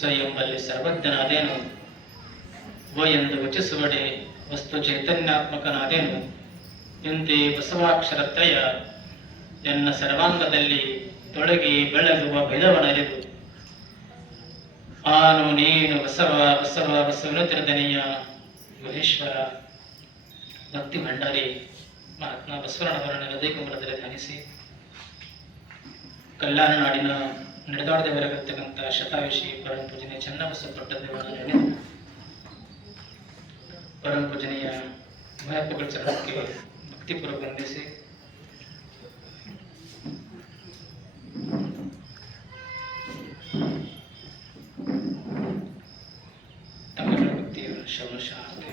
ಸ ಎಂಬಲ್ಲಿ ಸರ್ವಜ್ಞನಾದೇನು? ವ ಎಂದು ವಚಿಸುವಡೆ ವಸ್ತು ಚೈತನ್ಯಾತ್ಮಕನಾದೇನು? ಎಂದೇ ಬಸವಾಕ್ಷರತ್ರಯ, ಎನ್ನ ಸರ್ವಾಂಗದಲ್ಲಿ ತೊಡಗಿ ಬೆಳಗುವ ಭೇದವನರಿದು ಆನು ನೀನು ಬಸವ ಬಸವ ಬಸವನತಿರದನೆಯ ಮಹೇಶ್ವರ ಭಕ್ತಿ ಭಂಡಾರಿ ಮಹಾತ್ಮ ಬಸವಣ್ಣವರನ್ನ ಹೃದಯ ಕುಮಾರದಲ್ಲಿ ಧ್ಯಾನಿಸಿ. ಕಲ್ಯಾಣ ನಾಡಿನ ನಡೆದಾಡದೇವರಾಗಿರ್ತಕ್ಕಂಥ ಶತಾಯುಷಿ ಪರಮ ಪೂಜನೆ ಚನ್ನಬಸವ ದೊಡ್ಡದೇವರ ನೆನೆದು ಪರಮ ಪೂಜನೆಯ ಮಹತ್ವಗಳ ಚರಣಕ್ಕೆ ಭಕ್ತಿಪೂರ್ವಕ ವಂದಿಸಿ ತಮ್ಮೆಲ್ಲರ ಭಕ್ತಿಯ ಶೌನಶಾಂತಿ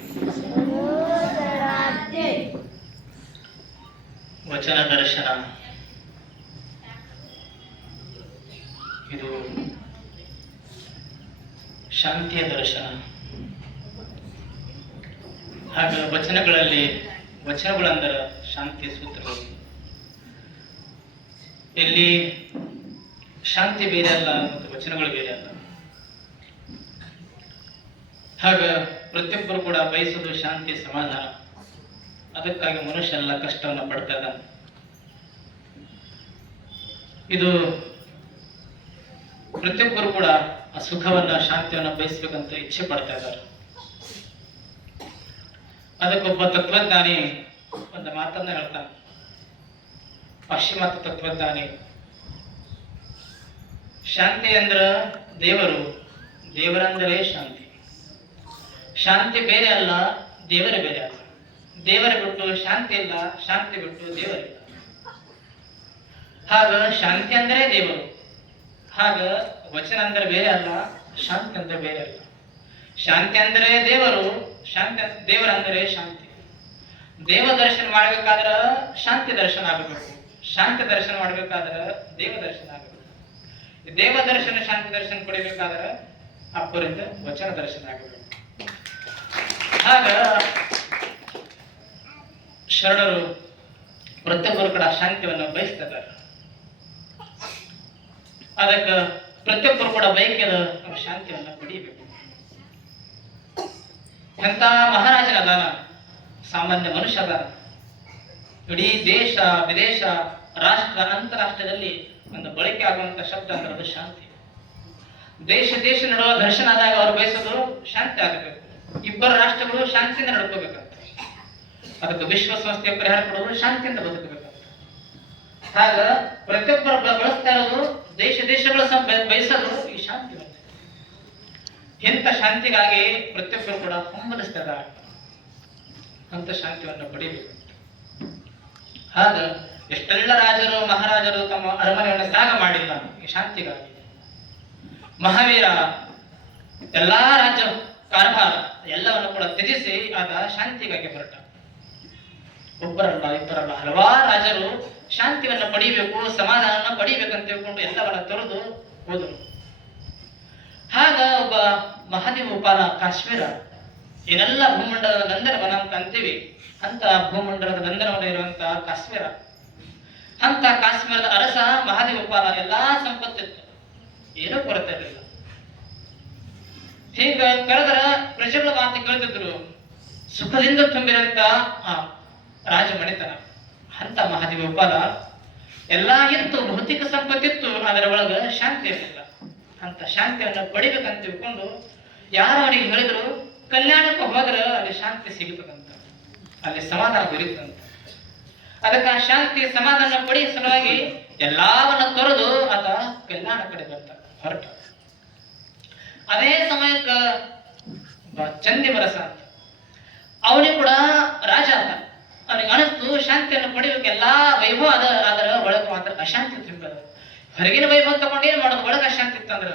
ವಚನ ದರ್ಶನ ಇದು ಶಾಂತಿಯ ದರ್ಶನ. ಹಾಗ ವಚನಗಳಲ್ಲಿ, ವಚನಗಳಂದರ ಶಾಂತಿಯ ಸೂತ್ರಗಳು ಇಲ್ಲಿ ಶಾಂತಿ ಬೇರೆ ಅಲ್ಲ ಮತ್ತು ವಚನಗಳು ಬೇರೆ ಅಲ್ಲ. ಹಾಗ ಪ್ರತಿಯೊಬ್ಬರು ಕೂಡ ಬಯಸೋದು ಶಾಂತಿ ಸಮಾಧಾನ ಅದಕ್ಕಾಗಿ ಮನುಷ್ಯ ಎಲ್ಲ ಕಷ್ಟವನ್ನು ಪಡ್ತಾ ಇದು ಪ್ರತಿಯೊಬ್ಬರು ಕೂಡ ಆ ಸುಖವನ್ನ, ಶಾಂತಿಯನ್ನ ಬಯಸ್ಬೇಕಂತ ಇಚ್ಛೆ ಪಡ್ತಾ ಇದ್ದಾರೆ. ಅದಕ್ಕೊಬ್ಬ ತತ್ವಜ್ಞಾನಿ ಒಂದು ಮಾತನ್ನ ಹೇಳ್ತಾನೆ. ಪಾಶ್ಚಿಮಾತ್ಯ ತತ್ವಜ್ಞಾನಿ, ಶಾಂತಿ ಅಂದ್ರ ದೇವರು, ದೇವರಂದರೆ ಶಾಂತಿ. ಶಾಂತಿ ಬೇರೆ ಅಲ್ಲ, ದೇವರೇ ಬೇರೆ ಅಲ್ಲ. ದೇವರ ಬಿಟ್ಟು ಶಾಂತಿ ಇಲ್ಲ, ಶಾಂತಿ ಬಿಟ್ಟು ದೇವರಿಲ್ಲ. ಹಾಗ, ಶಾಂತಿ ಅಂದ್ರೆ ದೇವರು ಹಾಗ ವಚನ ಅಂದ್ರೆ ಬೇರೆ ಅಲ್ಲ, ಶಾಂತಿ ಅಂದ್ರೆ ಬೇರೆ ಅಲ್ಲ. ಶಾಂತಿ ಅಂದ್ರೆ ದೇವರು, ಶಾಂತಿ ದೇವರ ಅಂದರೆ ಶಾಂತಿ. ದೇವ ದರ್ಶನ ಮಾಡ್ಬೇಕಾದ್ರ ಶಾಂತಿ ದರ್ಶನ ಆಗಬೇಕು. ಶಾಂತಿ ದರ್ಶನ ಮಾಡ್ಬೇಕಾದ್ರ ದೇವ ದರ್ಶನ ಆಗಬೇಕು. ದೇವ ದರ್ಶನ, ಶಾಂತಿ ದರ್ಶನ ಪಡಿಬೇಕಾದ್ರ ಅಪ್ಪರಿಂದ ವಚನ ದರ್ಶನ ಆಗಬೇಕು. ಹಾಗ ಶರಣರು ಪ್ರತಿಯೊಬ್ಬರು ಕೂಡ ಶಾಂತಿಯನ್ನು ಬಯಸ್ತಿದ್ದಾರೆ ಅದಕ್ಕೆ ಪ್ರತಿಯೊಬ್ಬರು ಕೂಡ ಬಯಕೆದ ಶಾಂತಿಯನ್ನು ಪಡಿಬೇಕು ಎಂತ ಮಹಾರಾಜನ ಸಾಮಾನ್ಯ ಮನುಷ್ಯ ಅದಾನ ಇಡೀ ದೇಶ, ವಿದೇಶ, ರಾಷ್ಟ್ರ, ಅಂತಾರಾಷ್ಟ್ರದಲ್ಲಿ ಒಂದು ಬಳಕೆ ಆಗುವಂತ ಶಬ್ದ ಅಂದ್ರೆ ಅದು ಶಾಂತಿ. ದೇಶ ದೇಶ ನಡುವ ದರ್ಶನ ಆದಾಗ ಅವರು ಬಯಸೋದು ಶಾಂತಿ ಆಗಬೇಕು. ಇಬ್ಬರ ರಾಷ್ಟ್ರಗಳು ಶಾಂತಿಯಿಂದ ನಡ್ಕೋಬೇಕಂತ ಅದಕ್ಕೆ ವಿಶ್ವಸಂಸ್ಥೆಯ ಪರಿಹಾರ ಕೊಡೋದು ಶಾಂತಿಯಿಂದ ಬದುಕಬೇಕಂತ ಆಗ ಪ್ರತಿಯೊಬ್ಬರು ಇರೋದು ದೇಶ ದೇಶಗಳ ಸಹ ಬಯಸಲು ಈ ಶಾಂತಿ. ಇಂಥ ಶಾಂತಿಗಾಗಿ ಪ್ರತಿಯೊಬ್ಬರು ಕೂಡ ಹೊಂಬಲಿಸ್ತಾರ ಅಂತ ಶಾಂತಿಯನ್ನು ಪಡಿಬೇಕು ಹಾಗ ಎಷ್ಟೆಲ್ಲ ರಾಜರು, ಮಹಾರಾಜರು ತಮ್ಮ ಅರಮನೆಯನ್ನು ತ್ಯಾಗ ಮಾಡಿಲ್ಲ ಈ ಶಾಂತಿಗಾಗಿ. ಮಹಾವೀರ ಎಲ್ಲಾ ರಾಜ್ಯ ಕಾರ್ಭಾರ ಎಲ್ಲವನ್ನು ಕೂಡ ತ್ಯಜಿಸಿ ಆತ ಶಾಂತಿಗಾಗಿ ಹೊರಟ. ಒಬ್ಬರಲ್ಲ ಇಬ್ಬರಲ್ಲ. ಹಲವಾರು ರಾಜರು ಶಾಂತಿಯನ್ನ ಪಡಿಬೇಕು, ಸಮಾಧಾನವನ್ನ ಪಡಿಬೇಕಂತ ತಿಳ್ಕೊಂಡು ಎಲ್ಲವನ್ನ ತೊರೆದು ಹೋದರು. ಆಗ ಒಬ್ಬ ಮಹಾದೇವ ಉಪಾಲ ಕಾಶ್ಮೀರ, ಏನೆಲ್ಲ ಭೂಮಂಡಲದ ನಂದನವನ ಅಂತ ಅಂತೀವಿ ಅಂತ ಭೂಮಂಡಲದ ನಂದನವನ ಇರುವಂತಹ ಕಾಶ್ಮೀರ. ಅಂತ ಕಾಶ್ಮೀರದ ಅರಸ ಮಹಾದೇವ ಉಪಾಲ ಎಲ್ಲಾ ಸಂಪತ್ತಿತ್ತು. ಏನೂ ಕೊರತೆ ಇರಲಿಲ್ಲ. ಹೀಗ ಕರೆದರ ಪ್ರಜೆಗಳ ಮಾತು ಕೇಳ್ತಿದ್ರು. ಸುಖದಿಂದ ತುಂಬಿರಂತ ಆ ರಾಜ ಮಣಿತನ ಅಂತ ಮಹಾದೇವ ಉಪಾಲ ಎಲ್ಲ ಇತ್ತು ಭೌತಿಕ ಸಂಪತ್ತಿತ್ತು, ಅದರ ಒಳಗ ಶಾಂತಿ ಇರಲಿಲ್ಲ. ಅಂತ ಶಾಂತಿಯನ್ನು ಪಡಿಬೇಕಂತ ತಿಳ್ಕೊಂಡು ಯಾರು ಅವನಿಗೆ ಹೇಳಿದ್ರು, ಕಲ್ಯಾಣಕ್ಕೆ ಹೋದ್ರೆ ಅಲ್ಲಿ ಶಾಂತಿ ಸಿಗುತ್ತದಂತ ಅಲ್ಲಿ ಸಮಾಧಾನ ದೊರೀತದಂತ. ಅದಕ್ಕೆ ಆ ಶಾಂತಿ ಸಮಾಧಾನ ಪಡೆಯ ಸಲುವಾಗಿ ಎಲ್ಲವನ್ನ ತೊರೆದು ಆತ ಕಲ್ಯಾಣ ಕಡೆ ಬಂತ ಹೊರಟ. ಅದೇ ಸಮಯಕ್ಕ ಚಂದಿ ಬರಸ ಅಂತ. ಅವನಿಗೆ ಕೂಡ ರಾಜ ಅಂತ ಅವನಿಗೆ ಅನಸ್ತು, ಶಾಂತಿಯನ್ನು ಪಡಿಬೇಕು, ಎಲ್ಲಾ ವೈಭವ ಅದ ಅದರ ಒಳಗೆ ಮಾತ್ರ ಅಶಾಂತಿ ತಿಂಬದು ಹೊರಗಿನ ವೈಭವ ತಗೊಂಡು ಏನ್ ಮಾಡೋದು, ಒಳಗೆ ಅಶಾಂತಿ ಇತ್ತಂದ್ರ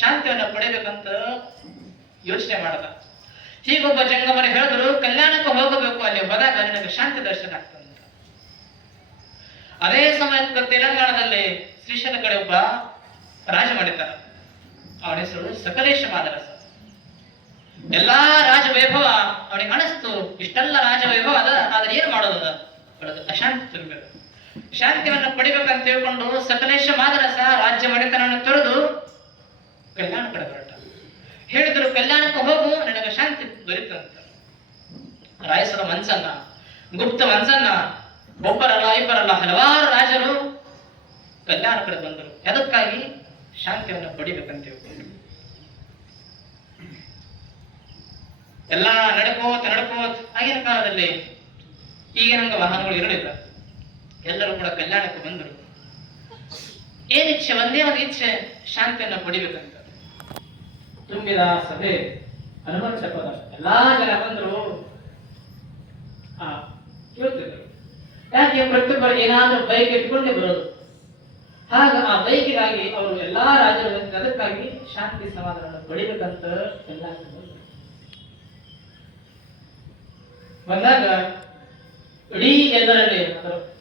ಶಾಂತಿಯನ್ನ ಪಡಿಬೇಕಂತ ಯೋಚನೆ ಮಾಡದ. ಹೀಗೊಬ್ಬ ಜಂಗಮನ ಹೇಳಿದ್ರು, ಕಲ್ಯಾಣಕ್ಕೆ ಹೋಗಬೇಕು, ಅಲ್ಲಿ ಹೋದಾಗ ನಿನಗೆ ಶಾಂತಿ ದರ್ಶನ ಆಗ್ತದಂತ ಅದೇ ಸಮಯಕ್ಕೆ ತೆಲಂಗಾಣದಲ್ಲಿ ಶ್ರೀಶನ ಕಡೆ ಒಬ್ಬ ರಾಜ ಮಾಡಿದ್ದಾರೆ ಅವನ ಹೆಸರು ಸಕಲೇಶ ಮಾದರಸ ಎಲ್ಲಾ ರಾಜವೈಭವ ಅವನಿಗೆ ಅನಿಸ್ತು. ಇಷ್ಟೆಲ್ಲ ರಾಜವೈಭವ ಅದ ಆದ್ರೆ ಏನ್ ಮಾಡೋದು ಅದ? ಒಳಗೆ ಅಶಾಂತಿ ತುಂಬಬೇಕು ಶಾಂತಿಯನ್ನು ಪಡಿಬೇಕಂತ ತಿಳ್ಕೊಂಡು ಸಕಲೇಶ ಸಹ ರಾಜ್ಯ ಮನೆತನವನ್ನು ತೊರೆದು ಕಲ್ಯಾಣ ಕಡೆ ಹೊರಟ. ಹೇಳಿದ್ರು ಕಲ್ಯಾಣಕ್ಕೆ ಹೋಗು, ನನಗೆ ಶಾಂತಿ ದೊರೀತಂತ ರಾಯಸರ ಮನ್ಸನ್ನ ಗುಪ್ತ ಮನ್ಸನ್ನ ಒಬ್ಬರಲ್ಲ, ಇಬ್ಬರಲ್ಲ, ಹಲವಾರು ರಾಜರು ಕಲ್ಯಾಣ ಕಡೆ ಬಂದರು. ಅದಕ್ಕಾಗಿ ಶಾಂತಿಯನ್ನು ಪಡಿಬೇಕಂತ ತಿಳ್ಕೊಂಡು. ಎಲ್ಲ ನಡ್ಕೋತ ನಡ್ಕೋತ ಆಗಿನ ಕಾಲದಲ್ಲಿ ಈಗ ನಮ್ಗೆ ವಾಹನಗಳು ಇರಲಿಲ್ಲ ಎಲ್ಲರೂ ಕೂಡ ಕಲ್ಯಾಣಕ್ಕೆ ಬಂದರು. ಏನ್ ಇಚ್ಛೆ? ಒಂದೇ ಒಂದು ಇಚ್ಛೆ, ಶಾಂತಿಯನ್ನು ಪಡಿಬೇಕಂತ. ತುಂಬಿದ ಸಭೆ ಹನುಮಂತ ಪದ ಎಲ್ಲಾ ಜನ ಬಂದರು ಆ ಯಾಕೆ ಪ್ರತಿಯೊಬ್ಬರು ಏನಾದ್ರೂ ಬೈಕ್ ಇಟ್ಕೊಂಡೇ ಬರೋದು? ಹಾಗ ಆ ಬೈಕಿಗಾಗಿ ಅವರು ಎಲ್ಲಾ ಬಂದಿದ್ದು ಅದಕ್ಕಾಗಿ ಶಾಂತಿ ಸಮಾಧಾನ ಪಡಿಬೇಕಂತ ಎಲ್ಲ ಬಂದ್ರು. ಬಂದಾಗ ಇಡೀ ಎಲ್ಲರಲ್ಲಿ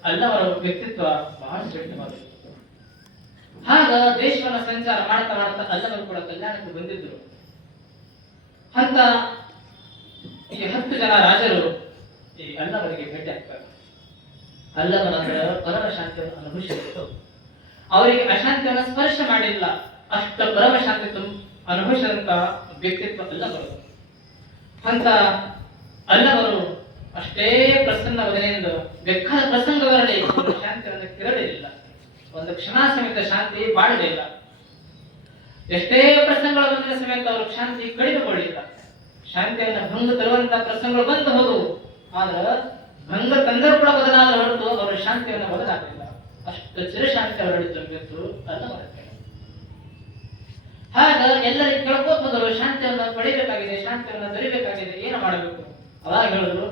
ಅಲ್ಲವರ ವ್ಯಕ್ತಿತ್ವ ಬಹಳ ಶ್ರೇಷ್ಠವಾಗಿತ್ತು ಆಗ ದೇಶವನ್ನು ಸಂಚಾರ ಮಾಡ್ತಾ ಮಾಡ್ತಾ ಅಲ್ಲವರು ಕೂಡ ಕಲ್ಯಾಣಕ್ಕೆ ಬಂದಿದ್ರು. ಅಂತ ಈ ಹತ್ತು ಜನ ರಾಜರು ಈ ಅಲ್ಲವರಿಗೆ ಭೇಟಿ ಆಗ್ತಾರೆ. ಅಲ್ಲವರ ಪರಮ ಶಾಂತಿಯನ್ನು ಅನುಭವಿಸಿದ್ರು. ಅವರಿಗೆ ಅಶಾಂತಿಯನ್ನು ಸ್ಪರ್ಶ ಮಾಡಿಲ್ಲ. ಅಷ್ಟ ಪರಮ ಶಾಂತಿ ಅನುಭವಿಸಿದಂತ ವ್ಯಕ್ತಿತ್ವ ಅಲ್ಲವರು. ಅಂತ ಅಲ್ಲವರು ಅಷ್ಟೇ ಪ್ರಸನ್ನ ವದನೆಯಿಂದ ಬೇಕಾದ ಪ್ರಸಂಗ ಬರಲಿ ಒಂದು ಶಾಂತಿಯನ್ನು ಕೆರಳಿಲ್ಲ ಒಂದು ಕ್ಷಣ ಸಮೇತ ಶಾಂತಿ ಬಾಳಲಿಲ್ಲ ಎಷ್ಟೇ ಪ್ರಸಂಗಗಳು ಬಂದ ಸಮೇತ ಅವರು ಶಾಂತಿ ಕಡಿಮೆಗೊಳ್ಳಿಲ್ಲ ಶಾಂತಿಯನ್ನು ಭಂಗ ತರುವಂತ ಪ್ರಸಂಗಗಳು ಬಂದು ಹೋದವು. ಆದ್ರೆ ಭಂಗ ತಂದರೂ ಕೂಡ ಬದಲಾದ ಹೊರತು ಅವರ ಶಾಂತಿಯನ್ನು ಬದಲಾಗಲಿಲ್ಲ. ಅಷ್ಟು ಚಿರಶಾಂತಿ ಅವರಲ್ಲಿ ತುಂಬಿತ್ತು ಅಂತ. ಹಾಗ ಎಲ್ಲರಿಗೆ ಶಾಂತಿಯನ್ನ ಶಾಂತಿಯನ್ನು ಪಡಿಬೇಕಾಗಿದೆ ಶಾಂತಿಯನ್ನು ದೊರಿಬೇಕಾಗಿದೆ ಏನು ಮಾಡಬೇಕು? ಅವಾಗ ಹೇಳಿದ್ರು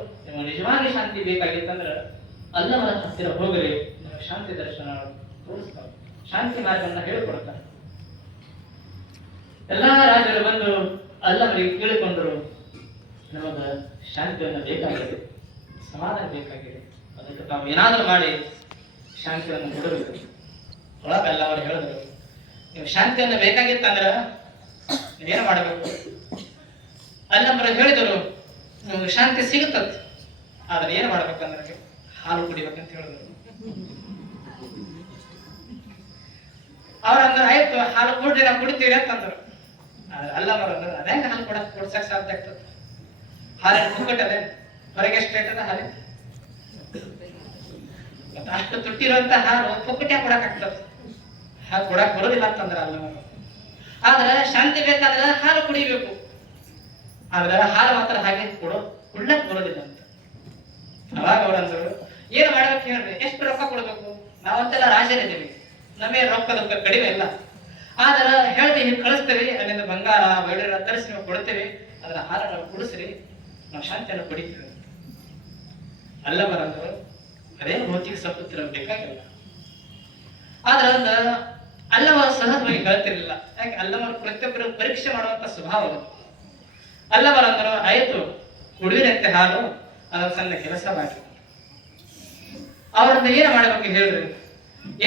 ನಿಜವಾಗಿ ಶಾಂತಿ ಬೇಕಾಗಿತ್ತಂದ್ರೆ ಅಲ್ಲವರ ಹತ್ತಿರ ಹೋಗಲಿ ನಿಮಗೆ ಶಾಂತಿ ದರ್ಶನ ತೋರಿಸ್ತಾರೆ ಶಾಂತಿ ಮಾರ್ಗವನ್ನು ಹೇಳಿಕೊಡ್ತಾರೆ ಎಲ್ಲಾ ರಾಜರು ಬಂದು ಅಲ್ಲವರಿಗೆ ಕೇಳಿಕೊಂಡರು, ನಮಗ ಶಾಂತಿಯನ್ನು ಬೇಕಾಗಿದೆ, ಸಮಾಧಾನ ಬೇಕಾಗಿದೆ. ಅದಕ್ಕೆ ತಾವು ಏನಾದರೂ ಮಾಡಿ ಶಾಂತಿಯನ್ನು ಕೊಡಬೇಕು. ಒಳಗೆ ಅವರು ಹೇಳಿದ್ರು, ನೀವು ಶಾಂತಿಯನ್ನು ಬೇಕಾಗಿತ್ತಂದ್ರ ಏನು ಮಾಡಬೇಕು? ಅಲ್ಲಂಬರ ಹೇಳಿದರು, ನಿಮ್ಗೆ ಶಾಂತಿ ಸಿಗುತ್ತದೆ ಆದ್ರೆ ಏನು ಮಾಡ್ಬೇಕಂದ್ರೆ ಹಾಲು ಕುಡಿಬೇಕಂತ ಹೇಳಿದ್ರು. ಅವ್ರಂದ್ರೆ, ಆಯ್ತು, ಹಾಲು ಕುಡ್ರಿ ನಾವು ಕುಡಿತೀವಿ ಅಂತಂದ್ರು. ಆದ್ರೆ ಅಲ್ಲ ಅದೇ ಹಾಲು ಕೊಡಕ್ ಕೊಡ್ಸಕ್ ಸಾಧ್ಯ ಆಗ್ತದೆ. ಹಾಲಿನ ಮುಕ್ಕಟ್ಟದೆ ಹೊರಗೆ ಎಷ್ಟು ರೇಟ್ ಅದ ಹಾಲಿನ ಮತ್ತೆ ಅಷ್ಟು ತುಟ್ಟಿರುವಂತ ಹಾಲು ಪುಕ್ಕಟ್ಟೆ ಕೊಡಕ್ ಆಗ್ತದೆ. ಹಾಲು ಕೊಡಕ್ ಬರೋದಿಲ್ಲ ಅಂತಂದ್ರ ಅಲ್ಲ ಆದ್ರೆ ಶಾಂತಿ ಬೇಕಾದ್ರೆ ಹಾಲು ಕುಡಿಬೇಕು. ಆದ್ರೆ ಹಾಲು ಮಾತ್ರ ಹಾಗೆ ಕೊಡೋ, ಕುಡ್ಲಕ್ ಬರೋದಿಲ್ಲ. ಅಂತ ಅವ್ರು ಅಂದ್ರು, ಏನ್ ಮಾಡ್ಬೇಕು ಹೇಳ್ರಿ? ಎಷ್ಟು ರೊಕ್ಕ ಕೊಡ್ಬೇಕು? ನಾವಂತೆಲ್ಲ ರಾಜರಿದ್ದೀವಿ. ನಮಗೆ ರೊಕ್ಕದ ಕಡಿಮೆ ಇಲ್ಲ. ಆದ್ರ ಹೇಳ್ತಿ ಹಿಂಗೆ ಕಳಿಸ್ತೇವೆ ಅಲ್ಲಿಂದ ಬಂಗಾರ, ಬೆಳ್ಳಿರ ತರಿಸಿ ನಾವು ಕೊಡ್ತೇವೆ. ಅದರ ಹಾರ ನಾವು ಕುಡಿಸ್ರಿ, ನಾವು ಶಾಂತಿಯನ್ನು ಪಡಿತೀವಿ. ಅಲ್ಲ ಬರಂದ್ರು ಅದೇ ಭೌತಿಕ ಸಂಪತ್ತಿನ ಬೇಕಾಗಿಲ್ಲ. ಆದ್ರೆ ಅಲ್ಲವ ಸಹಜವಾಗಿ ಕಳ್ತಿರ್ಲಿಲ್ಲ. ಯಾಕೆ? ಅಲ್ಲವರು ಪ್ರತಿಯೊಬ್ಬರು ಪರೀಕ್ಷೆ ಮಾಡುವಂತ ಸ್ವಭಾವ. ಅಲ್ಲವರಂದ್ರು ಆಯ್ತು ಕುಡಿದಿರಂತೆ ಹಾಲು ಸಣ್ಣ ಕೆಲಸ ಮಾಡಿ. ಅವರನ್ನ ಏನು ಮಾಡಬೇಕು ಹೇಳ್ರಿ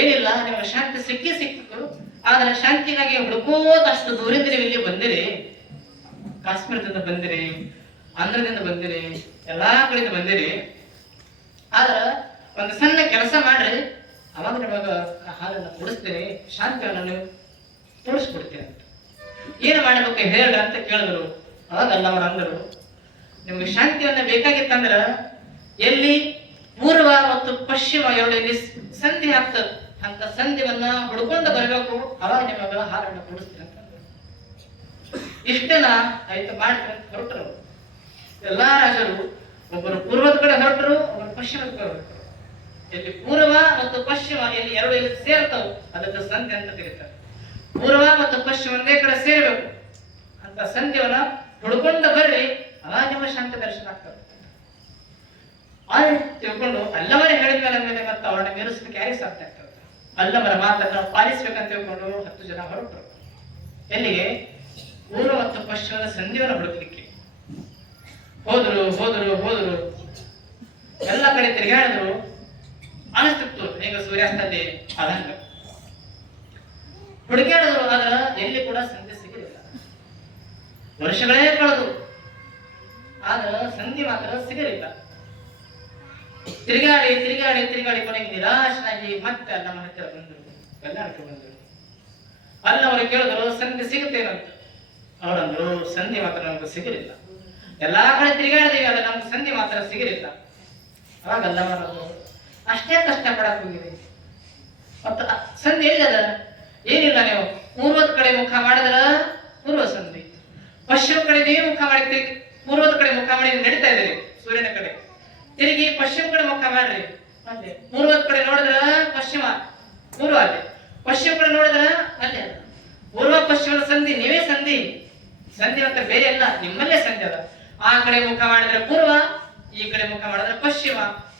ಏನಿಲ್ಲ, ನಿಮಗೆ ಶಾಂತಿ ಸಿಕ್ಕಿ ಸಿಕ್ಕಿತು ಆದ್ರೆ ಶಾಂತಿಗಾಗಿ ಹುಡುಕೋದಷ್ಟು ದೂರದಿಂದ ನೀವು ಇಲ್ಲಿ ಬಂದಿರಿ. ಕಾಶ್ಮೀರದಿಂದ ಬಂದಿರಿ, ಆಂಧ್ರದಿಂದ ಬಂದಿರಿ, ಎಲ್ಲಾ ಕಡೆಯಿಂದ ಬಂದಿರಿ. ಆದ್ರ ಒಂದು ಸಣ್ಣ ಕೆಲಸ ಮಾಡ್ರಿ. ಅವಾಗ ನಿಮಗ ಆ ಹಾಲನ್ನು ಕುಡಿಸ್ತೀನಿ ಶಾಂತಿಯನ್ನು ತೋರಿಸ್ಕೊಡ್ತೀನಿ ಏನು ಮಾಡಬೇಕು ಹೇಳ ಅಂತ ಕೇಳಿದ್ರು. ಅವಾಗ ಅಲ್ಲವರು ಅಂದರು ನಿಮಗೆ ಶಾಂತಿಯನ್ನ ಬೇಕಾಗಿತ್ತಂದ್ರ ಎಲ್ಲಿ ಪೂರ್ವ ಮತ್ತು ಪಶ್ಚಿಮ ಎರಡು ಎಲ್ಲಿ ಸಂಧಿ ಆಗ್ತದೆ ಅಂತ ಸಂಧಿವನ್ನ ಹುಡ್ಕೊಂಡು ಬರಬೇಕು, ಅವಾಗ ನಿಮಗೆ ಹಾರಾಟ ಕೊಡಿಸ್ತೀರ. ಇಷ್ಟೆಲ್ಲ ಆಯ್ತು ಮಾಡ್ತೀನಿ ಅಂತ ಹೊರಟರು. ಎಲ್ಲಾ ರಾಜರು ಒಬ್ಬರು ಪೂರ್ವದ ಕಡೆ ಹೊರಟರು, ಒಬ್ಬರು ಪಶ್ಚಿಮದ ಕಡೆ ಹೊರಟರು. ಎಲ್ಲಿ ಪೂರ್ವ ಮತ್ತು ಪಶ್ಚಿಮ, ಎಲ್ಲಿ ಎರಡು ಎಲ್ಲಿ ಸೇರ್ತಾವ, ಅದಕ್ಕೆ ಸಂಧಿ ಅಂತ ಕರೀತಾರೆ. ಪೂರ್ವ ಮತ್ತು ಪಶ್ಚಿಮ ಒಂದೇ ಕಡೆ ಸೇರಬೇಕು. ಅಂತ ಸಂಧಿವನ್ನ ಹುಡ್ಕೊಂಡು ಬರ್ರಿ ಅವಾಗ ನಿಮ್ಮ ಶಾಂತ ದರ್ಶನ ಆಗ್ತದೆ. ಆಯ್ ತಿಳ್ಕೊಂಡು ಅಲ್ಲವರ ಹೇಳಿದ ಮೇಲೆ ಮತ್ತೆ ಅವರನ್ನ ಮೀರಿಸ್ಲಿಕ್ಕೆ ಯಾರಿಗೆ ಸಾಧ್ಯ ಆಗ್ತದೆ? ಅಲ್ಲವರ ಮಾತನ್ನ ಪಾಲಿಸ್ಬೇಕಂತ ತಿಳ್ಕೊಂಡು ಹತ್ತು ಜನ ಹೊರಟರು. ಎಲ್ಲಿಗೆ ಪೂರ್ವ ಮತ್ತು ಪಶ್ಚಿಮದ ಸಂಧಿಯನ್ನು ಹುಡುಕಲಿಕ್ಕೆ. ಹೋದರು ಹೋದರು ಹೋದರು. ಎಲ್ಲ ಕಡೆ ತಿರುಗಾಡಿದ್ರು ಅನಿಸ್ತಿತ್ತು ಈಗ ಸೂರ್ಯಾಸ್ತದೆ ಆದಂಗ. ಹುಡುಕಾಡಿದ್ರು ಆದ್ರ ಎಲ್ಲಿ ಕೂಡ ಸಂಧಿ ಸಿಗಲಿಲ್ಲ ವರ್ಷಗಳೇ ಕಳೆದು. ಆದ್ರ ಸಂಧಿ ಮಾತ್ರ ಸಿಗಲಿಲ್ಲ. ತಿರುಗಾಡಿ ತಿರುಗಾಡಿ ತಿರುಗಾಡಿ ಕೊನೆಗೆ ನಿರಾಶನಾಗಿ ಮತ್ತೆ ನಮ್ಮ ಹತ್ತಿರ ಬಂದರು ಕಲ್ಯಾಣಕ್ಕೆ ಬಂದರು ಅಲ್ಲಿ ಅವರು ಕೇಳಿದ್ರು, ಸಂಧಿ ಸಿಗುತ್ತೇನಂತ ಅವರಂದ್ರು, ಸಂಧಿ ಮಾತ್ರ ನಮ್ಗೆ ಸಿಗಲಿಲ್ಲ. ಎಲ್ಲಾ ಕಡೆ ತಿರುಗಾಡಿದೀವಿ, ಆದ್ರೆ ನಮ್ಗೆ ಸಂಧಿ ಮಾತ್ರ ಸಿಗಲಿಲ್ಲ. ಅವಾಗ ಮಾಡೋದು ಅಷ್ಟೇ ಕಷ್ಟ ಪಡಕ್ ಹೋಗಿದೆ ಮತ್ತು, ಸಂಧಿ ಎಲ್ಲಿದೆ? ಏನಿಲ್ಲ ನೀವು. ಪೂರ್ವದ ಕಡೆ ಮುಖ ಮಾಡಿದ್ರ ಪೂರ್ವ ಸಂಧಿ ಪಶ್ಚಿಮ ಕಡೆ ನೀವು ಮುಖ ಮಾಡಿ ಪೂರ್ವದ ಕಡೆ ಮುಖ ಮಾಡಿ ನಡೀತಾ ಇದ್ದೀರಿ ಸೂರ್ಯನ ಕಡೆ. ತಿರುಗಿ ಪಶ್ಚಿಮ ಕಡೆ ಮುಖ ಮಾಡ್ರಿ ಮತ್ತೆ ಪೂರ್ವದ ಕಡೆ ನೋಡಿದ್ರ ಪಶ್ಚಿಮ ಪೂರ್ವ ಅಲ್ಲಿ. ಪಶ್ಚಿಮ ಕಡೆ ನೋಡಿದ್ರ ಅಲ್ಲಿ. ಪೂರ್ವ ಪಶ್ಚಿಮದ ಸಂಧಿ, ನೀವೇ ಸಂಧಿ. ಸಂಧಿ ಅಂತ ಬೇರೆ ಅಲ್ಲ ನಿಮ್ಮಲ್ಲೇ ಸಂಧಿ ಅದ. ಆ ಕಡೆ ಮುಖ ಮಾಡಿದ್ರೆ ಪೂರ್ವ, ಈ ಕಡೆ ಮುಖ ಮಾಡಿದ್ರೆ ಪಶ್ಚಿಮ.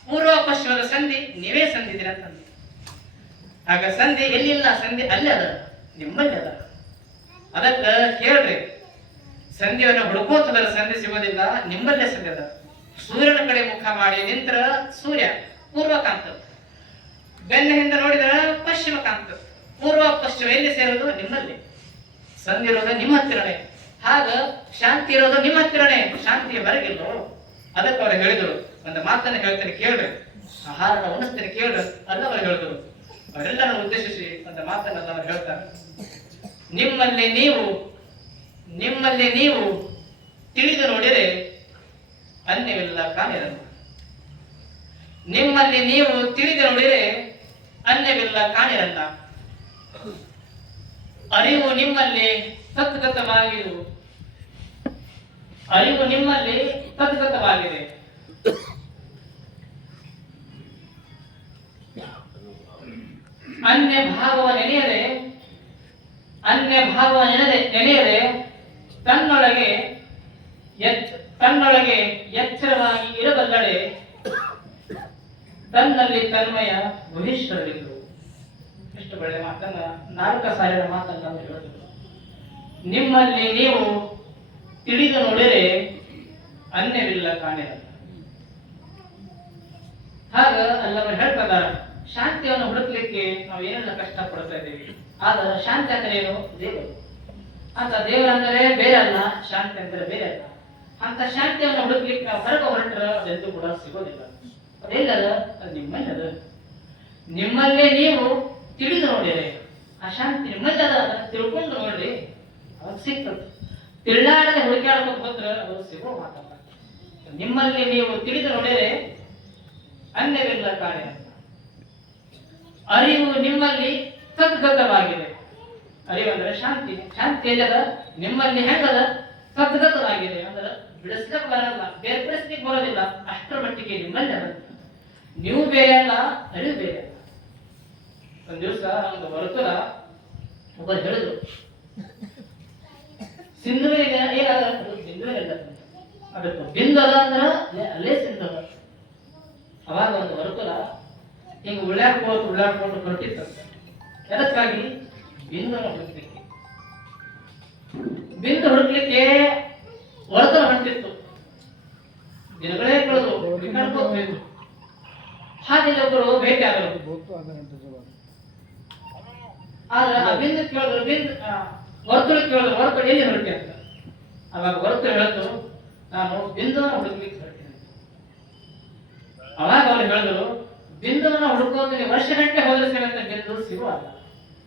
ಪೂರ್ವ ಪಶ್ಚಿಮದ ಸಂಧಿ, ನೀವೇ ಸಂಧಿದಿರ ಅಂತ. ಆಗ ಸಂಧಿ ಎಲ್ಲಿಲ್ಲ? ಸಂಧಿ ಅಲ್ಲೇ ಅದ. ನಿಮ್ಮಲ್ಲೇ ಅದ. ಅದಕ್ಕ ಹೇಳ್ರಿ. ಸಂಧಿಯನ್ನ ಹುಡುಕೋತದರ ಸಂಧಿ ಸಿಗೋದಿಲ್ಲ, ನಿಮ್ಮಲ್ಲೇ ಅದ. ಸೂರ್ಯನ ಕಡೆ ಮುಖ ಮಾಡಿ ನಿಂತ್ರ ಸೂರ್ಯ ಪೂರ್ವ ಕಾಂತ ಬೆನ್ನ ಹಿಂದೆ ನೋಡಿದ್ರ ಪಶ್ಚಿಮ ಕಾಂತ ಪೂರ್ವ, ಪಶ್ಚಿಮ ಎಲ್ಲಿ ಸೇರೋದು ನಿಮ್ಮಲ್ಲಿ. ಸಂಧಿ ಇರೋದು ನಿಮ್ಮ ಹತ್ತಿರನೇ. ಹಾಗ ಶಾಂತಿ ಇರೋದು ನಿಮ್ಮ ಹತ್ತಿರನೇ. ಶಾಂತಿಯ ಹೊರಗಿಲ್ಲೋ ಅದಕ್ಕೆ ಅವರು ಹೇಳಿದರು. ಒಂದು ಮಾತನ್ನು ಹೇಳ್ತೇನೆ ಕೇಳ್ರಿ ಆಹಾರನ ಉಣಿಸ್ತೇನೆ ಕೇಳ್ರಿ ಅಲ್ಲ ಅವರು ಹೇಳಿದ್ರು. ಅವರೆಲ್ಲರನ್ನು ಉದ್ದೇಶಿಸಿ ಒಂದು ಮಾತನ್ನೆಲ್ಲ ಅವರು ಹೇಳ್ತಾರೆ. ನಿಮ್ಮಲ್ಲಿ ನೀವು ನಿಮ್ಮಲ್ಲಿ ನೀವು ತಿಳಿದು ನೋಡಿದರೆ ಅನ್ಯವಿಲ್ಲ ಕಾಣಿರಲ್ಲ ನಿಮ್ಮಲ್ಲಿ ನೀವು ತಿಳಿದು ನೋಡಿದರೆ ಅನ್ಯವಿಲ್ಲ ಕಾಣಿರಲ್ಲ ಅರಿವು ನಿಮ್ಮಲ್ಲಿ ಸತ್ಗತವಾಗಿರು ಅರಿವು ನಿಮ್ಮಲ್ಲಿ ಸತ್ಗತವಾಗಿದೆ ಅನ್ಯ ಭಾವ ನೆನೆಯದೆ ಅನ್ಯ ಭಾವ ನೆನೆದೆ ನೆನೆಯದೆ ತನ್ನೊಳಗೆ ತನ್ನೊಳಗೆ ಎಚ್ಚರವಾಗಿ ಇರಬಲ್ಲಡೆ ತನ್ನಲ್ಲಿ ತನ್ಮಯ ಗುಹೇಶ್ವರವಿದ್ರು ಎಷ್ಟು ಒಳ್ಳೆ ಮಾತನ್ನ ನಾಲ್ಕ ಸಾವಿರ ಮಾತನ್ನ ಹೇಳಿದ್ರು. ನಿಮ್ಮಲ್ಲಿ ನೀವು ತಿಳಿದು ನೋಡಿರೆ ಅನ್ಯವಿಲ್ಲ ಕಾಣೆ ಹಾಗ ಅಲ್ಲವರು ಹೇಳ್ತದ ಶಾಂತಿಯನ್ನು ಹುಡುಕ್ಲಿಕ್ಕೆ ನಾವು ಏನೆಲ್ಲ ಕಷ್ಟ ಪಡ್ತಾ ಇದ್ದೀವಿ. ಆದ್ರೆ ಶಾಂತಿ ಅಂದ್ರೆ ಏನು? ದೇವರು. ಅಂತ ದೇವರು ಅಂದರೆ ಬೇರೆ ಅಲ್ಲ ಶಾಂತಿ ಅಂದರೆ ಬೇರೆ ಅಲ್ಲ ಅಂತ ಶಾಂತಿಯನ್ನು ಹುಡುಕ್ಲಿಕ್ಕೆ ನಾವು ಹೊರಗೆ ಹೊರಟ್ರೆ ಅದೆಂದೂ ಕೂಡ ಸಿಗೋದಿಲ್ಲ. ಅದೆಲ್ಲದ ಅದು ನಿಮ್ಮಲ್ಲಿ ನಿಮ್ಮಲ್ಲೇ ನೀವು ತಿಳಿದು ನೋಡಿರಿ. ಆ ಶಾಂತಿ ನಿಮ್ಮಲ್ಲಿ ಅದ, ಅದನ್ನ ತಿಳ್ಕೊಂಡು ನೋಡ್ರಿ. ಅವಾಗ ಸಿಗ್ತದೆ. ತಿಳ್ಳಾಡದೆ ಹುಡುಕಾಡ್ಕೊಂಡು ಹೋದ್ರೆ ಅದು ಸಿಗೋ ಮಾತಲ್ಲ. ನಿಮ್ಮಲ್ಲಿ ನೀವು ತಿಳಿದು ನೋಡಿರಿ, ಅನ್ಯವಿಲ್ಲ ಕಾರ್ಯ ಅರಿವು ನಿಮ್ಮಲ್ಲಿ ಸದ್ಗತವಾಗಿದೆ. ಅರಿವು ಅಂದ್ರೆ ಶಾಂತಿ. ಶಾಂತಿ ಎಲ್ಲದ ನಿಮ್ಮಲ್ಲಿ ಹೆಂಗದ ಸದ್ಗತವಾಗಿದೆ ಅಂದ್ರೆ ಬಿಡಿಸ್ಲಿಕ್ಕೆ ಬರಲ್ಲ ಬೇರ್ಪಡಿಸ್ಲಿಕ್ಕೆ ಬರೋದಿಲ್ಲ, ಅಷ್ಟರ ಮಟ್ಟಿಗೆ ನಿಮ್ಮಲ್ಲಿ ಅದ ನೀವು ಬೇರೆ ಅಲ್ಲ ಅರಿವು ಬೇರೆ. ಅಲ್ಲ ಒಂದ್ ದಿವಸ ಒಂದು ವರ್ತುಲ ಒಬ್ಬರು ಹೇಳಿದ್ರು. ಸಿಂಧು ಏನಾದ ಬಿಂದು ಇಲ್ಲ ಅದಕ್ಕೆ ಬಿಂದದ ಅದ ಅಂದ್ರ ಅಲ್ಲೇ- ಸಿಂಧದ ಅವಾಗ ಒಂದು ವರ್ತುಲ ಹಿಂಗ ಉಳ್ಳಾಡ್ಕೊಂಡು ಉಳ್ಳಾಡ್ಕೊಂಡು ಹೊರಟಿತ್ತಂತೆ ಎದಕ್ಕಾಗಿ ಬಿಂದು ಹುಡುಕ್ಲಿಕ್ಕೆ ಬಿಂದು ಹುಡುಕ್ಲಿಕ್ಕೆ ವರ್ತುಲ ಹೊಂಟಿತ್ತು ದಿನಗಳೇ ಕಳೆದು ಹುಡುಕಾಡ್ಕೋಬೇಕು ಹಾಗೆಲ್ಲ ಒಬ್ಬರು ಭೇಟಿ ಆಗಲು ಆದ್ರೆ ಆ ಬಿಂದು ಕೇಳಿದ್ರು, ಬಿಂದು ಹೊರತುಳು ಕೇಳಿದ್ರು ಹೊರತು ಎಲ್ಲಿ ಹೊರಟೆ ಅಂತ. ಅವಾಗ ಹೊರತು ಹೇಳಿದ್ರು ನಾನು ಬಿಂದುವನ್ನ ಹುಡುಕ್ಲಿಕ್ಕೆ ಹೊರಟೇನೆ ಅವಾಗ ಅವ್ರು ಹೇಳಿದ್ರು, ಬಿಂದುವನ್ನ ಹುಡುಕೋದ್ರೆ ಗಂಟೆ ಹೋಲಿಸ್ತೇವೆ ಅಂತ ಬಿಂದು ಸಿಗುವಲ್ಲ.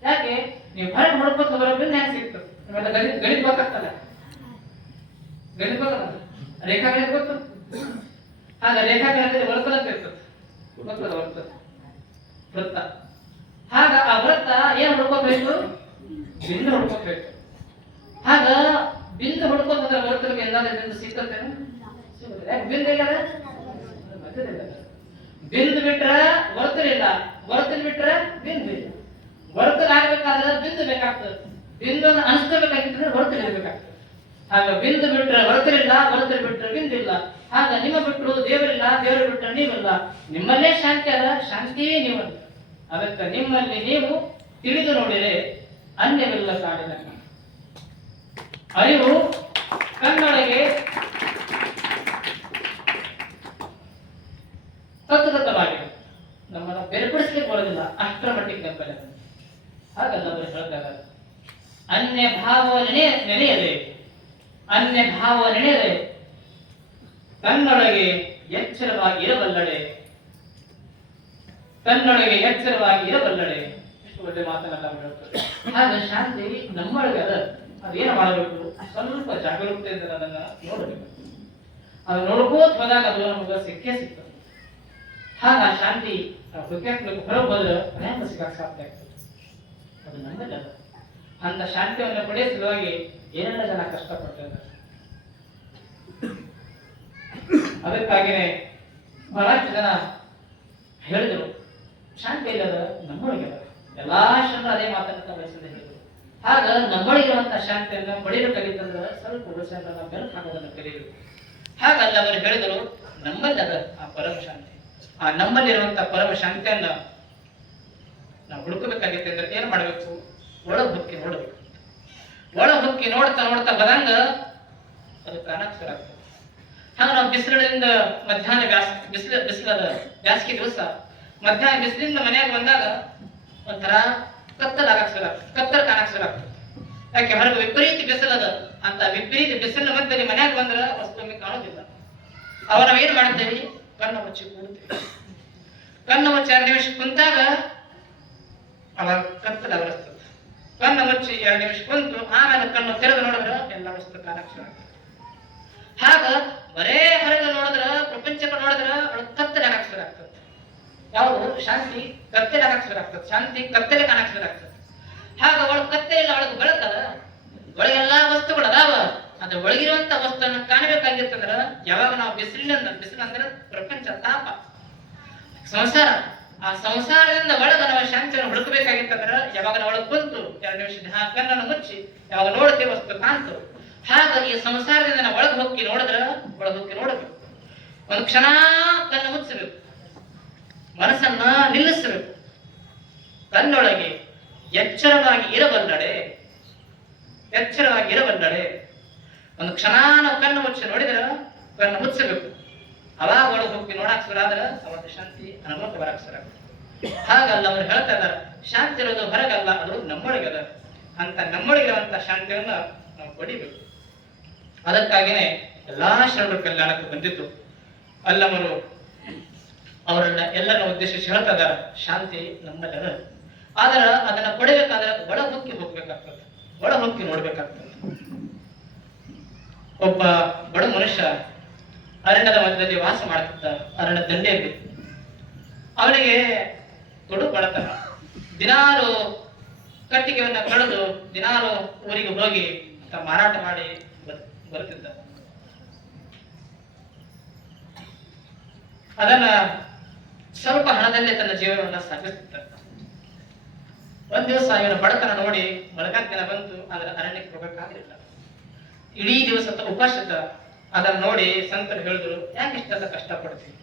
ಯಾಕೆ? ನೀವು ಹೊರಗೆ ಹುಡುಕೋತ ಹೋದ್ರೆ ಹೆಂಗ್ ಸಿಕ್ತು ನಿಮ್ಮೆಲ್ಲ ಗಣಿತ ಗಣಿತ ಗೊತ್ತಾಗ್ತಲ್ಲ? ಗಣಿತ ಗೊತ್ತಲ್ಲ ರೇಖಾ ಗಣಿತ ಗೊತ್ತು? ಆಗ ರೇಖಾ ಗಣಿತ ವರ್ತುಲ ಅಂತ ಇರ್ತದೆ. ಗೊತ್ತದ ವೃತ್ತ? ವೃತ್ತ. ಆಗ ಆ ವೃತ್ತ ಏನ್ ಹುಡ್ಕೋಬೇಕು? ಬಿಂದು ಹುಡ್ಕೋಬೇಕು. ಆಗ ಬಿಂದು ಹುಡ್ಕೋತ ವೃತ್ತಕ್ಕೆ ಎಲ್ಲಾದ್ರೂ ಬಿಂದು. ಯಾಕೆ ಬಿಂದು ಇಲ್ಲ ಬಿಂದು ಬಿಟ್ರೆ ಬಿಂದು ಇಲ್ಲ ಬಿಟ್ರೆ ಬಿಟ್ರ ಬಿಂದು ಇಲ್ಲ. ವರ್ತಲ್ ಆಗ್ಬೇಕಾದ್ರೆ ಬಿಂದು ಬೇಕಾಗ್ತದೆ. ಬಿಂದುವನ್ನು ಅನಿಸ್ಕೋಬೇಕಾಗಿದ್ರೆ ಹಾಗೆ ಆಗ ಬಿಂದು ಬಿಟ್ರೆ ವರ್ತಲಿಲ್ಲ ವರ್ತಲ್ ಬಿಟ್ರೆ ಬಿಂದು ಇಲ್ಲ ಆಗ ನಿಮ್ಮ ಬಿಟ್ಟರು ದೇವರಿಲ್ಲ, ದೇವರು ಬಿಟ್ಟರೆ ನೀವಿಲ್ಲ. ನಿಮ್ಮಲ್ಲೇ ಶಾಂತಿ ಅಲ್ಲ, ಶಾಂತಿಯೇ ನೀವು ಅದಕ್ಕೆ ನಿಮ್ಮಲ್ಲಿ ನೀವು ತಿಳಿದು ನೋಡಿದರೆ ಅನ್ಯವಿಲ್ಲ ಕಾಡಿನ ಅರಿವು ಕಣ್ಣೊಳಗೆ ಸತತವಾಗಿದೆ ನಮ್ಮನ್ನ ಬೇರ್ಪಡಿಸ್ಲಿಕ್ಕೆ ಬರೋದಿಲ್ಲ ಅಷ್ಟರ ಮಟ್ಟಿಗೆ ನೆನಪಲ್ಲ ಹಾಗಲ್ಲ ಅವರು ಹೇಳ್ತಾರೆ ಅನ್ಯ ಭಾವ ನೆನೆ ನೆನೆಯದೆ ಅನ್ಯ ಭಾವ ನೆನೆಯದೆ ತನ್ನೊಳಗೆ ಎಚ್ಚರವಾಗಿ ಇರಬಲ್ಲಡೆ ತನ್ನೊಳಗೆ ಎಚ್ಚರವಾಗಿ ಇರಬಲ್ಲಳೆ ಎಷ್ಟು ಒಳ್ಳೆ ಮಾತನ್ನೆಲ್ಲ ಹೇಳ್ತಾರೆ. ಹಾಗ ಶಾಂತಿ ನಮ್ಮೊಳಗೆ ಅದ. ಅದೇನು ಮಾಡಬೇಕು? ಸ್ವಲ್ಪ ಜಾಗರೂಕತೆಯಿಂದ ಅದನ್ನ ನೋಡಬೇಕು. ಅದು ನೋಡ್ಕೋತ ಹೋದಾಗ ಅದು ನಮಗೆ ಸಿಕ್ಕೇ ಸಿಗ್ತದೆ ಹಾಗ ಶಾಂತಿ ಹುಡುಕಾಕ್ಬೇಕು ಹೊರಗೆ ಬಂದ್ರೆ ಸಿಗಕ್ಕೆ ಸಾಧ್ಯ ಆಗ್ತದೆ. ಅದು ನಮ್ಮಲ್ಲಿ ಅಂತ ಶಾಂತಿಯನ್ನು ಪಡೆಯ ಸಲುವಾಗಿ ಏನೆಲ್ಲ ಜನ ಕಷ್ಟಪಟ್ಟಿದ್ದಾರೆ ಅದಕ್ಕಾಗಿಯೇ ಬಹಳಷ್ಟು ಜನ ಹೇಳಿದರು, ಶಾಂತಿ ಇಲ್ಲದ ನಮ್ಮೊಳಗೆ ಎಲ್ಲಾ ಶರಣರು ಅದೇ ಮಾತಾಡ್ತಾ ಹೇಳಿದರು. ಆಗ ನಮ್ಮೊಳಗಿರುವಂತ ಶಾಂತಿಯನ್ನು ಪಡೆಯಬೇಕಾಗಿತ್ತಂದ್ರೆ ಸ್ವಲ್ಪ ಉಳಿಸನ್ನ ನಾವು ಬೆಳಕು ಹಾಕೋದನ್ನು ಕಲಿಯಬೇಕು ಹಾಗಲ್ಲ ಅವರು ಹೇಳಿದರು ನಮ್ಮಲ್ಲಿ ಅದ ಆ ಪರಮ ಶಾಂತಿ, ಆ ನಮ್ಮಲ್ಲಿರುವಂತ ಪರಮ ಶಾಂತಿಯನ್ನ ನಾವು ಹುಡುಕಬೇಕಾಗಿತ್ತು ಅಂದ್ರೆ ಏನ್ ಮಾಡ್ಬೇಕು? ಒಳಗ್ ಹೊಕ್ಕಿ ನೋಡಬೇಕು. ಒಳ ಹೊಕ್ಕಿ ನೋಡ್ತಾ ನೋಡ್ತಾ ಬರಂಗ ಅದು ಕಾಣಾಕ್ಷರ ಆಗ್ತದೆ ಹಾಗೆ ನಾವು ಬಿಸಿಲಿಂದ ಮಧ್ಯಾಹ್ನ ಬ್ಯಾಸ್, ಬಿಸಿಲು ಬಿಸಿಲದ ಬ್ಯಾಸಗಿ ದಿವಸ, ಮಧ್ಯಾಹ್ನ ಬಿಸಿಲಿಂದ ಮನೆಯಾಗ ಬಂದಾಗ ಒಂಥರ ಕತ್ತಲ್ ಆಗಕ್ ಶುರು ಆಗ್ತದೆ ಕತ್ತಲ್ ಆಗ್ತದೆ ಯಾಕೆ, ಹೊರಗೆ ವಿಪರೀತ ಬಿಸಿಲದ ಅಂತ ವಿಪರೀತ ಬಿಸಿಲಿನ ಮಧ್ಯದಲ್ಲಿ ಮನೆಯಾಗ ಬಂದ್ರೆ ವಸ್ತು ನಮಗೆ ಕಾಣೋದಿಲ್ಲ. ಅವ ಏನು ಮಾಡ್ತೇವೆ? ಕಣ್ಣು ಮುಚ್ಚಿ ಕೂಡ್ತೇವೆ. ಕಣ್ಣು ಮುಚ್ಚಿ ಎರಡು ನಿಮಿಷ ಕುಂತಾಗ ಅವಾಗ ಕತ್ತಲ ಬರ್ತದೆ ಕಣ್ಣು ಮುಚ್ಚಿ ಎರಡು ನಿಮಿಷ ಕುಂತು ಆಮೇಲೆ ಕಣ್ಣು ತೆರೆದು ನೋಡಿದ್ರೆ ಎಲ್ಲ ವಸ್ತು ಕಾರಕ್ಷಣ ಹಾಗ ಬರೇ ಹೊರಗೆ ನೋಡಿದ್ರ, ಪ್ರಪಂಚಕ್ಕೆ ನೋಡಿದ್ರ ಅವಳು ಕತ್ತಲೆ ಆಗ್ತದೆ ಯಾವುದು? ಶಾಂತಿ, ಕತ್ತಲೆ ಆಗ್ತದೆ ಶಾಂತಿ, ಕತ್ತಲೆ ಆಗ್ತದೆ ಹಾಗ ಅವಳು ಕತ್ತೆ ಇಲ್ಲ, ಅವಳಗ್ ಬೆಳಕದ ಒಳಗೆಲ್ಲಾ ವಸ್ತುಗಳು ಅದಾವ. ಅದ್ರ ಒಳಗಿರುವಂತ ವಸ್ತುವನ್ನು ಕಾಣಬೇಕಾಗಿತ್ತಂದ್ರ, ಯಾವಾಗ ನಾವು ಬಿಸಿಲಿನಿಂದ, ಬಿಸಿಲು ಅಂದ್ರೆ ಪ್ರಪಂಚ ತಾಪ. ಸಂಸಾರ. ಆ ಸಂಸಾರದಿಂದ ಒಳಗ ನಾವು ಶಾಂತಿಯನ್ನು ಹುಡುಕಬೇಕಾಗಿತ್ತಂದ್ರೆ ಯಾವಾಗ ನಾವು ಕುಂತು, ಎರಡು ನಿಮಿಷ ಕಣ್ಣನ್ನು ಮುಚ್ಚಿ, ಯಾವಾಗ ನೋಡ್ತೀವಿ ವಸ್ತು ಕಾಣ್ತು ಹಾಗ ಈ ಸಂಸಾರದಿಂದ ನಾವು ಒಳಗೆ ಹೋಗಿ ನೋಡಿದ್ರೆ, ಒಳಗೆ ಹೋಗಿ ನೋಡಬೇಕು. ಒಂದು ಕ್ಷಣ ಕಣ್ಣು ಮುಚ್ಚಬೇಕು. ಮನಸ್ಸನ್ನ ನಿಲ್ಲಿಸಬೇಕು. ತನ್ನೊಳಗೆ ಎಚ್ಚರವಾಗಿ ಇರಬಲ್ಲಡೆ ಎಚ್ಚರವಾಗಿ ಇರಬಲ್ಲಡೆ. ಒಂದು ಕ್ಷಣ ನಾವು ಕಣ್ಣು ಮುಚ್ಚಿ ನೋಡಿದ್ರೆ ಕಣ್ಣು ಮುಚ್ಚಬೇಕು. ಅವಾಗ ಒಳಗೆ ಹೋಗಿ ನೋಡಕ್ ಶುರು ಆದ್ರೆ ಅವಾಗ ಶಾಂತಿ ಅನುಭವಕ್ಕೆ ಬರಕ್ ಶುರು ಹಾಗಲ್ಲ, ಅವ್ರು ಹೇಳ್ತಾ ಇದಾರೆ ಶಾಂತಿ ಇರೋದು ಹೊರಗಲ್ಲ ಅದು ನಮ್ಮೊಳಗೆ ಅದ. ಅಂತ ನಮ್ಮೊಳಗಿರುವಂತ ಶಾಂತಿಯನ್ನ ನಾವು ಪಡಿಬೇಕು. ಅದಕ್ಕಾಗಿನೇ ಎಲ್ಲಾ ಶರಣರು ಕಲ್ಯಾಣಕ್ಕೆ ಬಂದಿದ್ದು. ಅಲ್ಲಮರು ಅವರನ್ನ ಎಲ್ಲರನ್ನ ಉದ್ದೇಶಿಸಿ ಹೇಳ್ತಾ ಇದಾರೆ ಶಾಂತಿ ನಮ್ಮಲ್ಲದ ಆದ್ರೆ ಅದನ್ನ ಕೊಡಬೇಕಾದ್ರೆ ಒಳ ಹೊಕ್ಕಿ ಹೋಗ್ಬೇಕಾಗ್ತದೆ. ಒಳ ಹೊಕ್ಕಿ ನೋಡ್ಬೇಕಾಗ್ತದೆ. ಒಬ್ಬ ಬಡ ಮನುಷ್ಯ ಅರಣ್ಯದ ಮಧ್ಯದಲ್ಲಿ ವಾಸ ಮಾಡ್ತಿದ್ದ ಅರಣ್ಯ ದಂಡೆಯಲ್ಲಿ ಅವನಿಗೆ ತೊಡು ಬಡತನ ದಿನಾಲು ಕಟ್ಟಿಗೆಯನ್ನ ಕಳೆದು ದಿನಾಲು ಊರಿಗೆ ಹೋಗಿ ಮಾರಾಟ ಮಾಡಿ ಬರುತ್ತಿದ್ದ. ಅದನ್ನ ಸ್ವಲ್ಪ ಹಣದಲ್ಲೇ ತನ್ನ ಜೀವನವನ್ನ ಸಾಗಿಸ್ತಿದ್ದ ಒಂದ್ ದಿವಸ ಇವನ ಬಡತನ ನೋಡಿ ಮಳೆಗಾಲ ದಿನ ಬಂತು ಆದ್ರೆ ಅರಣ್ಯಕ್ಕೆ ಹೋಗಕ್ಕಾಗಲಿಲ್ಲ. ಇಡೀ ದಿವಸ ಅಂತ ಅದನ್ನ ನೋಡಿ ಸಂತರು ಹೇಳಿದ್ರು, ಯಾಕೆ ಇಷ್ಟೆಲ್ಲ ಕಷ್ಟಪಡ್ತೀವಿ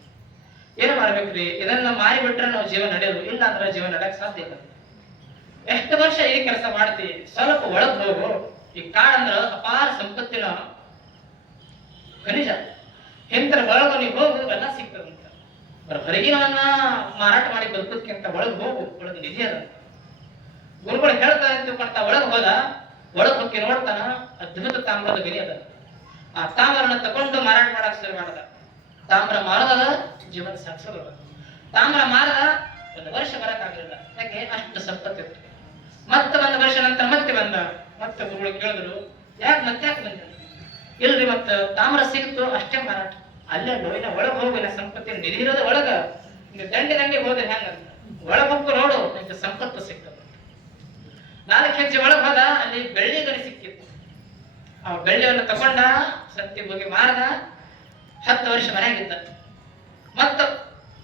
ಏನು ಮಾಡ್ಬೇಕ್ರಿ? ಇದನ್ನ ಮಾರಿಬಿಟ್ರೆ ನಾವು ಜೀವನ ನಡೆಯೋದು ಇಲ್ಲ ಅಂದ್ರೆ ಜೀವನ ನಡೆಯಕ್ ಸಾಧ್ಯ ಇಲ್ಲ. ಎಷ್ಟು ವರ್ಷ ಈ ಕೆಲಸ ಮಾಡ್ತಿ ಸ್ವಲ್ಪ ಒಳಗ್ ಹೋಗು. ಈ ಕಾಡಂದ್ರ ಅಪಾರ ಸಂಪತ್ತಿನ ಖನಿಜ. ಹಿಂತರ ಒಳಗ ನೀವು ಹೋಗು, ಎಲ್ಲ ಸಿಗ್ತದಂತ. ಬರ ಹೊರಗಿನವನ್ನ ಮಾರಾಟ ಮಾಡಿ ಬದುಕೋದಕ್ಕಿಂತ ಒಳಗ್ ಹೋಗು. ಒಳಗೆ ನಿಧಿ ಅದ. ಗುರುಗಳು ಹೇಳ್ತಾ ತಿಳ್ಕೊಂತ ಒಳಗ್ ಹೋದ. ಒಳಗ್ ಹೋಗಿ ನೋಡ್ತಾನ. ಅದ್ಭುತ ತಾಮ್ರದ ಗಿರಿ ಅದ. ಆ ತಾಮ್ರನ ತಗೊಂಡು ಮಾರಾಟ ಮಾಡಕ್ ಶುರು ಮಾಡದ. ತಾಮ್ರ ಮಾರದ ಜೀವನ ಸಾಧಿಸಲು ತಾಮ್ರ ಮಾರದ ಒಂದು ವರ್ಷ ಬರಕ್ಕಾಗಲಿಲ್ಲ ಯಾಕೆ? ಅಷ್ಟು ಸಂಪತ್ತಿತ್ತು ಮತ್ತೆ ಒಂದು ವರ್ಷ ನಂತರ ಮತ್ತೆ ಬಂದ, ಮತ್ತೆ ಗುರುಗಳು ಕೇಳಿದ್ರು, ಯಾಕೆ ಮತ್ತೆ ಯಾಕೆ ಬಂದ? ಇಲ್ರಿ ಮತ್ತ ತಾಮ್ರ ಸಿಕ್ತು, ಅಷ್ಟೇ ಮಾರಾಟ. ಅಲ್ಲೇ ನೋವಿನ ಒಳಗೆ ಹೋಗಿಲ್ಲ ಸಂಪತ್ತಿ ನಿಧಿ ಇರೋದು ಒಳಗ. ದಂಡೆ ದಂಡೆ ಹೋದ್ರೆ ಹೆಂಗ? ಒಳಗ್ ನೋಡು ನಿಮ್ಗೆ ಸಂಪತ್ತು ಸಿಕ್ತದೆ ನಾಲ್ಕು ಹೆಜ್ಜೆ ಒಳಗೆ ಹೋದ, ಅಲ್ಲಿ ಬೆಳ್ಳಿ ಗಣಿ ಸಿಕ್ಕಿತ್ತು. ಆ ಬೆಳ್ಳಿಯನ್ನು ತಕೊಂಡ ಸತ್ಯ ಹೋಗಿ ಮಾರದ ಹತ್ತು ವರ್ಷ ಮನೆಯಾಗಿದ್ದ ಮತ್ತ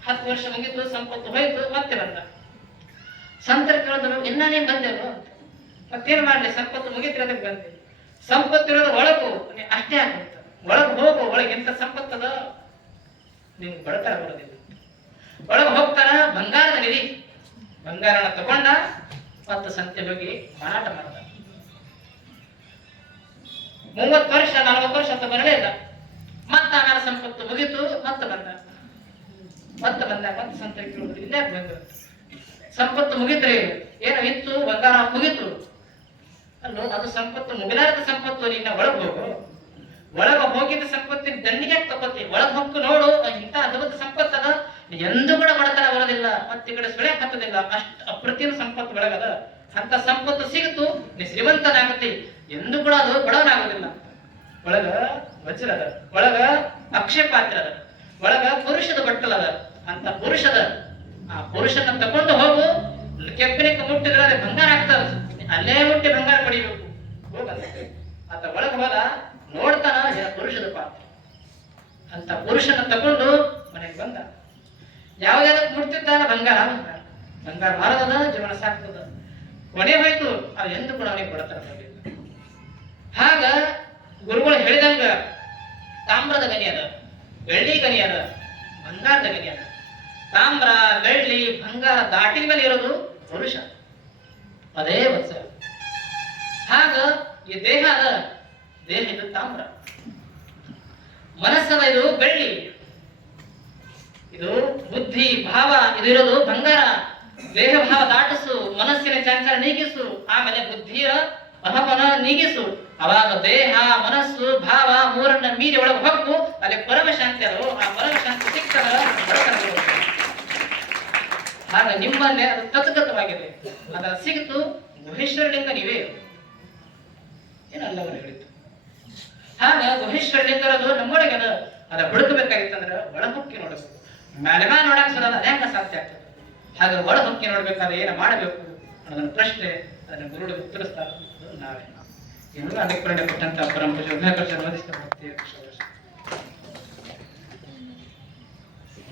ಹತ್ತು ವರ್ಷ ಮುಗಿತು ಸಂಪತ್ತು ಹೋಯ್ತು, ಮತ್ತೆ ಬಂದ. ಸಂತರ ಕೇಳಿದ್ರು, ಇನ್ನ ನೀನ್ ಬಂದೆವು ಮತ್ತೇನ್ ಮಾಡ್ಲಿ, ಸಂಪತ್ತು ಮುಗಿದ್ರೆ ಅದಕ್ಕೆ ಬಂದೆ. ಸಂಪತ್ತು ಇರೋದು ಒಳಗು ಅಷ್ಟೇ ಆಗುತ್ತೆ ಒಳಗೆ ಹೋಗು, ಒಳಗೆ ಎಂತ ಸಂಪತ್ತದ ನಿಮ್ಗೆ ಬಡತನ ಬರೋದಿಲ್ಲ. ಒಳಗೆ ಹೋಗ್ತಾನ, ಬಂಗಾರದ ನಿಧಿ. ಬಂಗಾರನ ತಗೊಂಡ, ಮತ್ತು ಸಂತೆ ಹೋಗಿ ಮಾರಾಟ ಮಾಡ್ದ ಮೂವತ್ತು ವರ್ಷ, ನಲವತ್ತು ವರ್ಷ ಅಂತ ಬರಲೇ ಇಲ್ಲ. ಮತ್ತೆ ಆಮೇಲೆ ಸಂಪತ್ತು ಮುಗೀತು, ಮತ್ತೆ ಬಂದ. ಮತ್ತೆ ಬಂದ, ಮತ್ತೆ ಇಲ್ಲ ಬಂದ. ಸಂಪತ್ತು ಮುಗಿತ್ರಿ, ಏನೋ ಇತ್ತು, ಬಂಗಾರ ಮುಗಿತು. ಅಲ್ಲೋ, ಅದು ಸಂಪತ್ತು ಮುಗಿಲಾರದ ಸಂಪತ್ತು ನಿನ್ನ ಒಳಗೆ ಹೋಗು. ಒಳಗ ಹೋಗಿದ್ದ ಸಂಪತ್ತಿನ ದಂಡಿಗೆ ತಪ್ಪತ್ತಿ ಒಳಗೆ ಹೊಕ್ಕು ನೋಡು, ಇಂಥ ಅದ್ಭುತ ಸಂಪತ್ತು ಅದ. ಎಂದೂ ಕೂಡ ಬಡತನ ಬರೋದಿಲ್ಲ. ಮತ್ತೆ ಈ ಕಡೆ ಸುಳೆ ಹತ್ತದಿಲ್ಲ ಅಷ್ಟು ಅಪ್ರತಿಮ ಸಂಪತ್ತು ಒಳಗದ. ಅಂತ ಸಂಪತ್ತು ಸಿಗುತ್ತು ನೀ ಶ್ರೀಮಂತನಾಗತಿ. ಎಂದೂ ಕೂಡ ಅದು ಕೊಡೋನಾಗೋದಿಲ್ಲ ಒಳಗ ವಜ್ರ ಅದ, ಒಳಗ ಅಕ್ಷಯ ಪಾತ್ರ ಅದ, ಒಳಗ ಪುರುಷದ ಬಟ್ಟಲ ಅದ, ಅಂತ ಪುರುಷದ, ಆ ಪುರುಷನ ತಕೊಂಡು ಹೋಗು ಕೆಬ್ಬನಿಗೆ ಮುಟ್ಟಿದ್ರೆ ಅದೇ ಬಂಗಾರ ಆಗ್ತದ ಅಲ್ಲೇ ಮುಟ್ಟಿ ಬಂಗಾರ ಪಡಿಬೇಕು. ಹೋಗಲ್ಲ. ಆತ ಒಳಗ ಹೋದ, ನೋಡ್ತಾನ ಪುರುಷದ ಪಾತ್ರ. ಅಂತ ಪುರುಷನ ತಕೊಂಡು ಮನೆಗೆ ಬಂದ. ಯಾವ್ದಾದಕ್ಕೆ ಮುಟ್ತಿದ್ದಾನ? ಬಂಗಾರ ಬಂಗಾರ. ಬಂಗಾರ ಜೀವನ ಸಾಕ್ತದ. ಕೊನೆ ಹೋಯ್ತು. ಅದು ಎಂದು ಕೂಡ ಅವನಿಗೆ ಬರಲಿಲ್ಲ ಹಾಗ ಗುರುಗಳು ಹೇಳಿದಂಗ ತಾಮ್ರದ ಗನಿ ಅದ, ಬೆಳ್ಳಿ ಗನಿ ಅದ, ಬಂಗಾರದ ಗನಿ ಅದ. ತಾಮ್ರ, ಬೆಳ್ಳಿ, ಬಂಗಾರ ದಾಟಿನ ಮೇಲೆ ಇರೋದು ಪುರುಷ ಅದೇ ವತ್ಸ. ಹಾಗ ಈ ದೇಹ ಅದ ದೇಹ ಇದು ತಾಮ್ರ. ಮನಸ್ಸದ ಇದು ಬೆಳ್ಳಿ. ಇದು ಬುದ್ಧಿ, ಭಾವ ಇದಿರೋದು ಬಂಗಾರ. ದೇಹ ಭಾವ ದಾಟಿಸು, ಮನಸ್ಸಿನ ಚಂಚಲ ನೀಗಿಸು, ಆಮೇಲೆ ಬುದ್ಧಿಯ ಅಹಮನ ನೀಗಿಸು. ಅವಾಗ ದೇಹ ಮನಸ್ಸು, ಭಾವ ಮೂರನ್ನ ಮೀರಿ ಒಳಗೆ ಹೊಕ್ಕು ಅಲ್ಲಿ ಪರಮ ಶಾಂತಿ ಅದು. ಆ ಪರಮ ಶಾಂತಿ ಸಿಕ್ತದ ಬಡತನ ಬರುತ್ತೆ. ಆಗ ನಿಮ್ಮಲ್ಲೇ ಅದು ತತ್ಗತವಾಗಿದೆ ಅದ ಸಿಗಿತು ಗುಹೇಶ್ವರಲಿಂಗ ನೀವೇ. ಏನಲ್ಲವನು ಹೇಳಿತು ಹಾಗ ಗುಹೇಶ್ವರಲಿಂಗರದು ನಮ್ಮೊಳಗೆ ಅದು, ಅದ ಹುಡುಕಬೇಕಾಗಿತ್ತಂದ್ರ ಒಳ ಹೊಕ್ಕಿ ನೋಡಿಸ್ತು ಮೇಲೆ ನೋಡಕ್ ಸರದ ಅನೇಕ ಸಾಧ್ಯ ಆಗ್ತದೆ. ಹಾಗೆ ಒಳ ನೋಡ್ಬೇಕಾದ್ರೆ ಏನ ಮಾಡಬೇಕು ಅನ್ನೋದನ್ನ ಪ್ರಶ್ನೆ ಅದನ್ನ ಗುರುಗಳು ಉತ್ತರಿಸ್ತಾರೆ ಅದು ನಾವೇ. ಇನ್ನು ಅದಕ್ಕೆ ಪ್ರೇರಣೆ ಕೊಟ್ಟಂತ ಪರಮ ಪೂಜ್ಯ ಉದಯಕರ್ಷ ವಧಿಸ್ತಾ ಬರ್ತೀವಿ